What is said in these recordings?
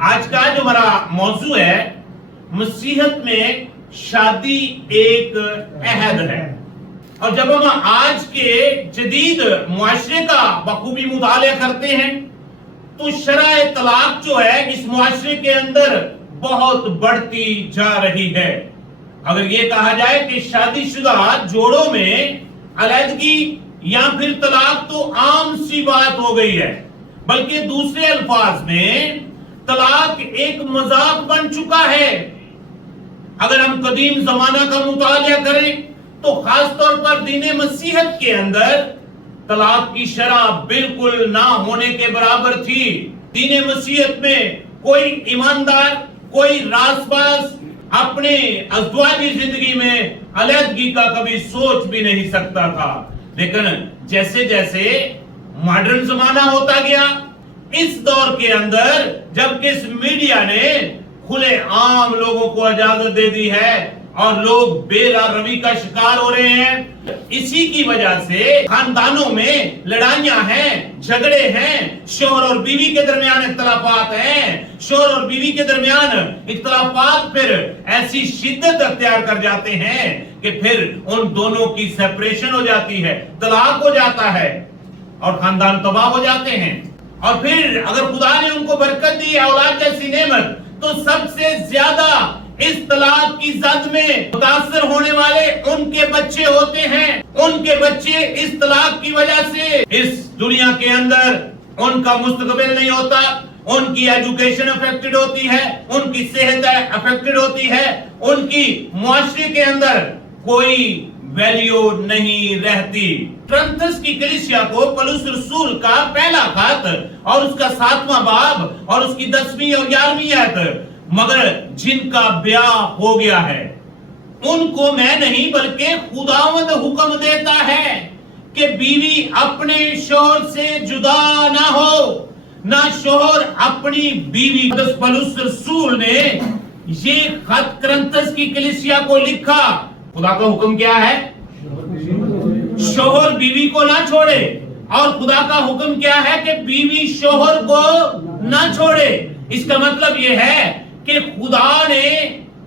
आज का जो हमारा मौजू है, मसीहत में शादी एक अहद है। और जब हम आज के जदीद मुआशरे का बखूबी मुतालिया करते हैं तो शरअ तलाक जो है इस मुआशरे के अंदर बहुत बढ़ती जा रही है। अगर ये कहा जाए कि शादीशुदा जोड़ों में अलहदगी या फिर तलाक तो आम सी बात हो गई है, बल्कि दूसरे अल्फाज में तलाक एक मजाक बन चुका है। अगर हम कदीम जमाना का मुतालिया करें तो खास तौर पर दीन मसीहत के अंदर तलाक की शरह बिल्कुल ना होने के बराबर थी। दीन मसीहत में कोई ईमानदार, कोई रासबाज अपने अज़वाजी जिंदगी में अलहदगी का कभी सोच भी नहीं सकता था। लेकिन जैसे जैसे मॉडर्न जमाना होता गया, इस दौर के अंदर जबकि इस मीडिया ने खुले आम लोगों को इजाजत दे दी है और लोग बेरहमी का शिकार हो रहे हैं, इसी की वजह से खानदानों में लड़ाइयां हैं, झगड़े हैं, शोहर और बीवी के दरमियान इख्तलाफात हैं, शोहर और बीवी के दरमियान इख्तलाफात फिर ऐसी शिद्दत अख्तियार कर जाते हैं कि फिर उन दोनों की सेपरेशन हो जाती है, तलाक हो जाता है और खानदान तबाह हो जाते हैं। और फिर अगर खुदा ने उनको बरकत दी, औलाद जैसी नेमत, तो सबसे ज्यादा इस तलाक की जद में मुतासर होने वाले उनके बच्चे होते हैं। उनके बच्चे इस तलाक की वजह से इस दुनिया के अंदर उनका मुस्तकबिल नहीं होता, उनकी एजुकेशन अफेक्टेड होती है, उनकी सेहत अफेक्टेड होती है, उनकी मुआशरे के अंदर कोई वैल्यू नहीं रहती। ट्रंथस की कलीसिया को पौलुस रसूल का पहला खत और उसका 7वां बाब और उसकी 10वीं और 11वीं आयत, मगर जिनका ब्याह हो गया है उनको मैं नहीं बल्कि खुदावंद हुक्म देता है कि बीवी अपने शोहर से जुदा ना हो, ना शोहर अपनी बीवी। पौलुस रसूल ने ये खत करंथस की कलीसिया को लिखा। खुदा का हुक्म क्या है? शोहर बीवी को ना छोड़े। और खुदा का हुक्म क्या है कि बीवी शोहर को ना छोड़े। इसका मतलब यह है कि खुदा ने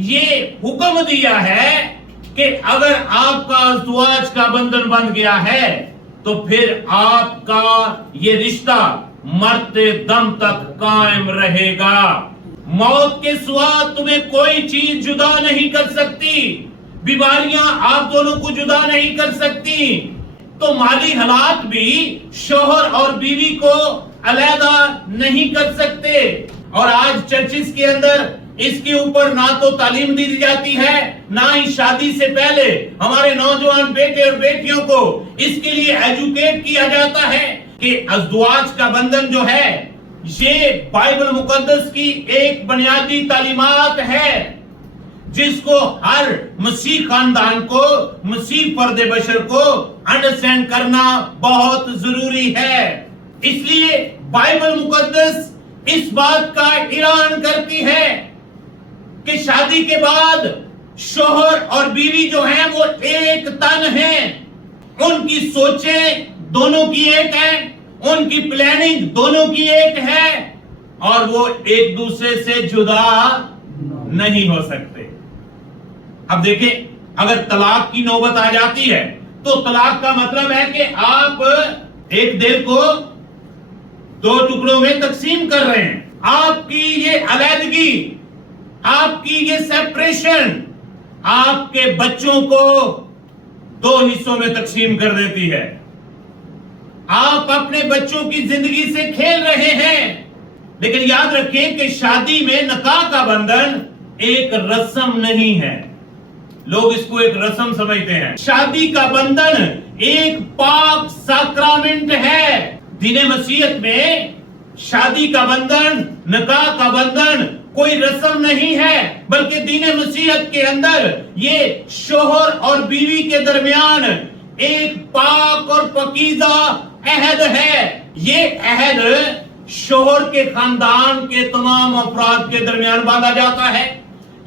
ये हुक्म दिया है कि अगर आपका अज़वाज का बंधन बन गया है तो फिर आपका ये रिश्ता मरते दम तक कायम रहेगा। मौत के सिवा तुम्हें कोई चीज जुदा नहीं कर सकती, बीमारियां आप दोनों को जुदा नहीं कर सकती, तो माली हालात भी शोहर और बीवी को अलहदा नहीं कर सकते। और आज चर्चिस के अंदर इसके ऊपर ना तो तालीम दी जाती है, ना ही शादी से पहले हमारे नौजवान बेटे और बेटियों को इसके लिए एजुकेट किया जाता है कि अज़वाज का बंधन जो है ये बाइबल मुकद्दस की एक बुनियादी तालीमात है जिसको हर मसीह खानदान को, मसीह पर्दे बशर को अंडरस्टैंड करना बहुत जरूरी है। इसलिए बाइबल मुकद्दस इस बात का ऐलान करती है कि शादी के बाद शोहर और बीवी जो हैं वो एक तन हैं। उनकी सोचें दोनों की एक है, उनकी प्लानिंग दोनों की एक है और वो एक दूसरे से जुदा नहीं हो सकते। अब देखें, अगर तलाक की नौबत आ जाती है तो तलाक का मतलब है कि आप एक दिल को 2 टुकड़ों में तकसीम कर रहे हैं। आपकी ये अलहदगी, आपकी ये सेपरेशन आपके बच्चों को 2 हिस्सों में तकसीम कर देती है। आप अपने बच्चों की जिंदगी से खेल रहे हैं। लेकिन याद रखें कि शादी में निकाह का बंधन एक रस्म नहीं है। लोग इसको एक रस्म समझते हैं। शादी का बंधन एक पाक साक्रामेंट है। दीन मसीहत में शादी का बंधन, निकाह का बंधन कोई रस्म नहीं है, बल्कि दीन मसीहत के अंदर ये शोहर और बीवी के दरमियान एक पाक और पकीज़ा अहद है। ये अहद शोहर के खानदान के तमाम अफराद के दरमियान बांधा जाता है।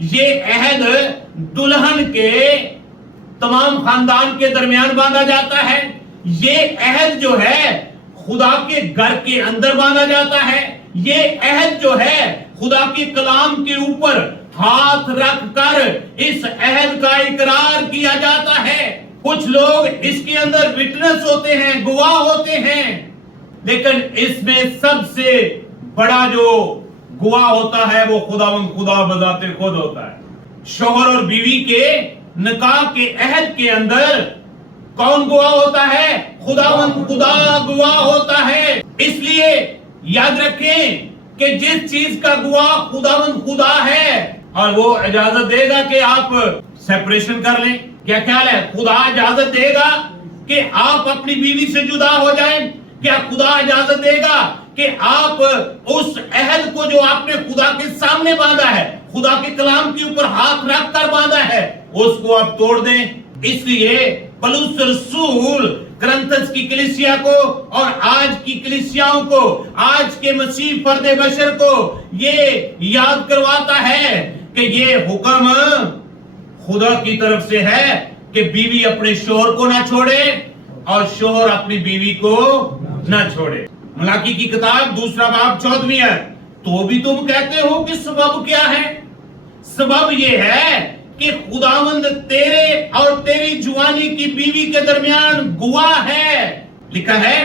ये अहद दुल्हन के तमाम खानदान के दरमियान बांधा जाता है। ये अहद जो है खुदा के घर के अंदर बांधा जाता है। ये अहद जो है خدا کے کلام کے اوپر ہاتھ رکھ کر اس عہد کا اقرار کیا جاتا ہے. کچھ لوگ اس کے اندر وٹنس ہوتے ہیں, گواہ ہوتے ہیں, لیکن اس میں سب سے بڑا جو گواہ ہوتا ہے وہ خدا بذات خود ہوتا ہے. شوہر اور بیوی کے نکاح کے عہد کے اندر کون گواہ ہوتا ہے؟ خدا گواہ ہوتا ہے. اس لیے یاد رکھیں کہ جس چیز کا گواہ خدا ہے اور وہ اجازت دے گا کہ آپ سیپریشن کر لیں. کیا خیال ہے؟ خدا اجازت دے گا کہ آپ اپنی بیوی سے جدا ہو جائیں؟ کیا خدا اجازت دے گا کہ آپ اس عہد کو جو آپ نے خدا کے سامنے باندھا ہے, خدا کے کلام کے اوپر ہاتھ رکھ کر باندھا ہے, اس کو آپ توڑ دیں؟ اس لیے پولس رسول کرنتھس کی کلیسیا کو اور آج کی کلیسیاؤں کو, آج کے مسیح فرد بشر کو یہ یاد کرواتا ہے کہ یہ حکم خدا کی طرف سے ہے کہ بیوی اپنے شوہر کو نہ چھوڑے اور شوہر اپنی بیوی کو نہ چھوڑے. ملاکی کی کتاب 2 باب 14 ہے. تو بھی تم کہتے ہو کہ سبب کیا ہے؟ سبب یہ ہے کہ خداوند تیرے اور تیری جوانی کی بیوی کے درمیان گواہ ہے. لکھا ہے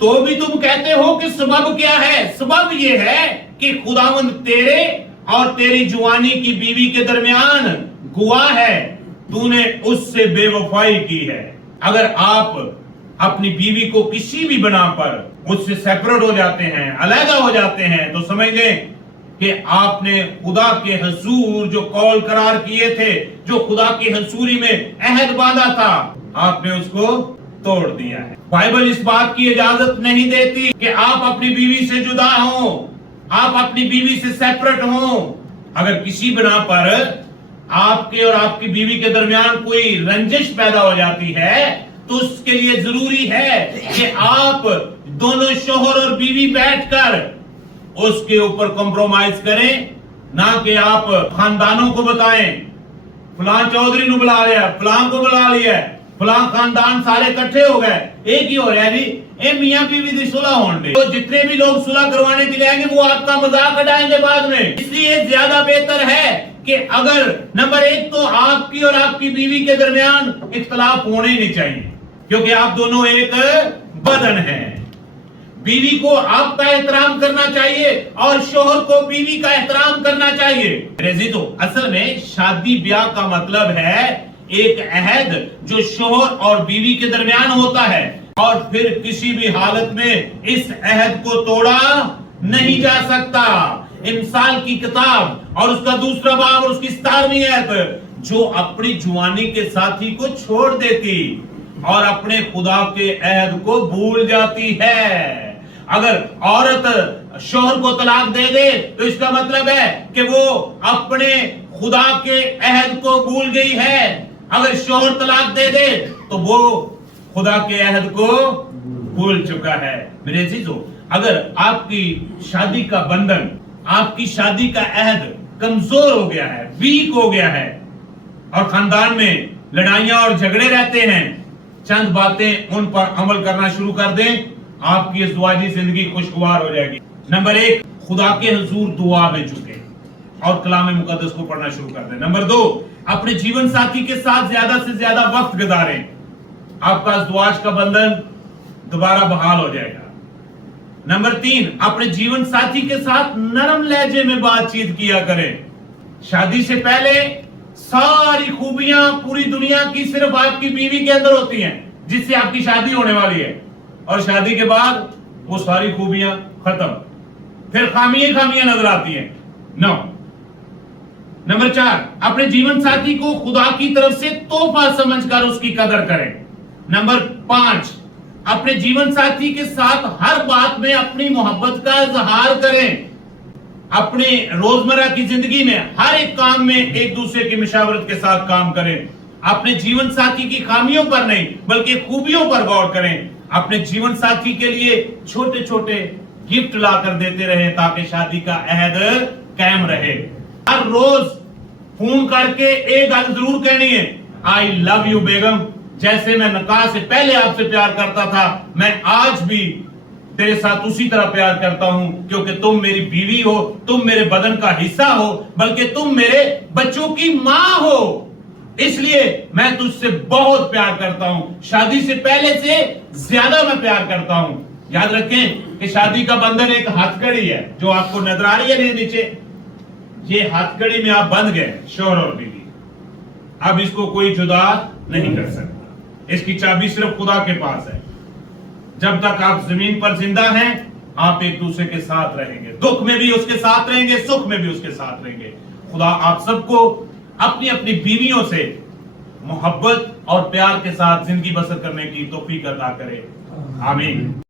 تو بھی تم کہتے ہو کہ سبب کیا ہے؟ سبب یہ ہے کہ خداوند تیرے اور تیری جوانی کی بیوی کے درمیان گواہ ہے. تو نے اس سے بے وفائی کی ہے. اگر آپ اپنی بیوی کو کسی بھی بنا پر اس سے سیپریٹ ہو جاتے ہیں, علیحدہ ہو جاتے ہیں, تو سمجھ لیں کہ آپ نے خدا کے حضور جو قول قرار کیے تھے, جو خدا کی حضوری میں عہد باندھا تھا, آپ نے اس کو توڑ دیا ہے. بائبل اس بات کی اجازت نہیں دیتی کہ آپ اپنی بیوی سے جدا ہوں, آپ اپنی بیوی سے سیپریٹ ہوں. اگر کسی بنا پر آپ کے اور آپ کی بیوی کے درمیان کوئی رنجش پیدا ہو جاتی ہے تو اس کے لیے ضروری ہے کہ آپ دونوں شوہر اور بیوی بیٹھ کر اس کے اوپر کمپرومائز کریں, نہ کہ آپ خاندانوں کو بتائیں فلاں چودھری نے بلا لیا, فلاں کو بلا لیا, فلاں خاندان سارے کٹھے ہو گئے, ایک ہی ہو رہا ہے جی اے میاں بیوی دی صلح ہون دے. تو جتنے بھی لوگ صلح کروانے کے لیے آئیں گے وہ آپ کا مذاق اڑائیں گے بعد میں. اس لیے زیادہ بہتر ہے کہ اگر نمبر 1 تو آپ کی اور آپ کی بیوی کے درمیان اختلاف ہونے ہی نہیں چاہیے, کیونکہ آپ دونوں ایک بدن ہیں. بیوی کو آپ کا احترام کرنا چاہیے اور شوہر کو بیوی کا احترام کرنا چاہیے. عزیزو, اصل میں شادی بیاہ کا مطلب ہے ایک عہد جو شوہر اور بیوی کے درمیان ہوتا ہے, اور پھر کسی بھی حالت میں اس عہد کو توڑا نہیں جا سکتا. امثال کی کتاب اور اس کا 2 باب اور اس کی 17ویں آیت, جو اپنی جوانی کے ساتھی کو چھوڑ دیتی اور اپنے خدا کے عہد کو بھول جاتی ہے. اگر عورت شوہر کو طلاق دے دے تو اس کا مطلب ہے کہ وہ اپنے خدا کے عہد کو بھول گئی ہے. اگر شوہر طلاق دے دے تو وہ خدا کے عہد کو بھول چکا ہے. میرے عزیزو, اگر آپ کی شادی کا بندھن, آپ کی شادی کا عہد کمزور ہو گیا ہے, ویک ہو گیا ہے, اور خاندان میں لڑائیاں اور جھگڑے رہتے ہیں, چند باتیں ان پر عمل کرنا شروع کر دیں, آپ کی ازدواجی زندگی خوشگوار ہو جائے گی. نمبر 1, خدا کے حضور دعا میں جھکیں اور کلام مقدس کو پڑھنا شروع کر دیں. نمبر 2, اپنے جیون ساتھی کے ساتھ زیادہ سے زیادہ وقت گزاریں. آپ کا ازدواج کا بندھن دوبارہ بحال ہو جائے گا. نمبر 3, اپنے جیون ساتھی کے ساتھ نرم لہجے میں بات چیت کیا کریں. شادی سے پہلے ساری خوبیاں پوری دنیا کی صرف آپ کی بیوی کے اندر ہوتی ہیں جس سے آپ کی شادی ہونے والی ہے, اور شادی کے بعد وہ ساری خوبیاں ختم, پھر خامیاں نظر آتی ہیں. نمبر 4, اپنے جیون ساتھی کو خدا کی طرف سے تحفہ سمجھ کر اس کی قدر کریں. نمبر 5, اپنے جیون ساتھی کے ساتھ ہر بات میں اپنی محبت کا اظہار کریں. اپنے روزمرہ کی زندگی میں ہر ایک کام میں ایک دوسرے کی مشاورت کے ساتھ کام کریں. اپنے جیون ساتھی کی خامیوں پر نہیں بلکہ خوبیوں پر غور کریں. اپنے جیون ساتھی کے لیے چھوٹے چھوٹے گفٹ لا کر دیتے رہیں تاکہ شادی کا عہد قائم رہے. ہر روز فون کر کے ایک گل ضرور کہنی ہے, آئی لو یو بیگم. جیسے میں نکاح سے پہلے آپ سے پیار کرتا تھا, میں آج بھی तेरे साथ उसी तरह प्यार करता हूं, क्योंकि तुम मेरी बीवी हो, तुम मेरे बदन का हिस्सा हो, बल्कि तुम मेरे बच्चों की मां हो, इसलिए मैं तुझसे बहुत प्यार करता हूं, शादी से पहले से ज्यादा मैं प्यार करता हूं। याद रखें कि शादी का बंधन एक हथकड़ी है, जो आपको नजर आ रही है नीचे, ये हथकड़ी में आप बंध गए, शोहर और बीवी। अब इसको कोई जुदा नहीं कर सकता, इसकी चाबी सिर्फ खुदा के पास है। जब तक आप जमीन पर जिंदा हैं, आप एक दूसरे के साथ रहेंगे, दुख में भी उसके साथ रहेंगे, सुख में भी उसके साथ रहेंगे। खुदा आप सबको अपनी अपनी बीवियों से मोहब्बत और प्यार के साथ जिंदगी बसर करने की तौफीक अता करे। आमीन।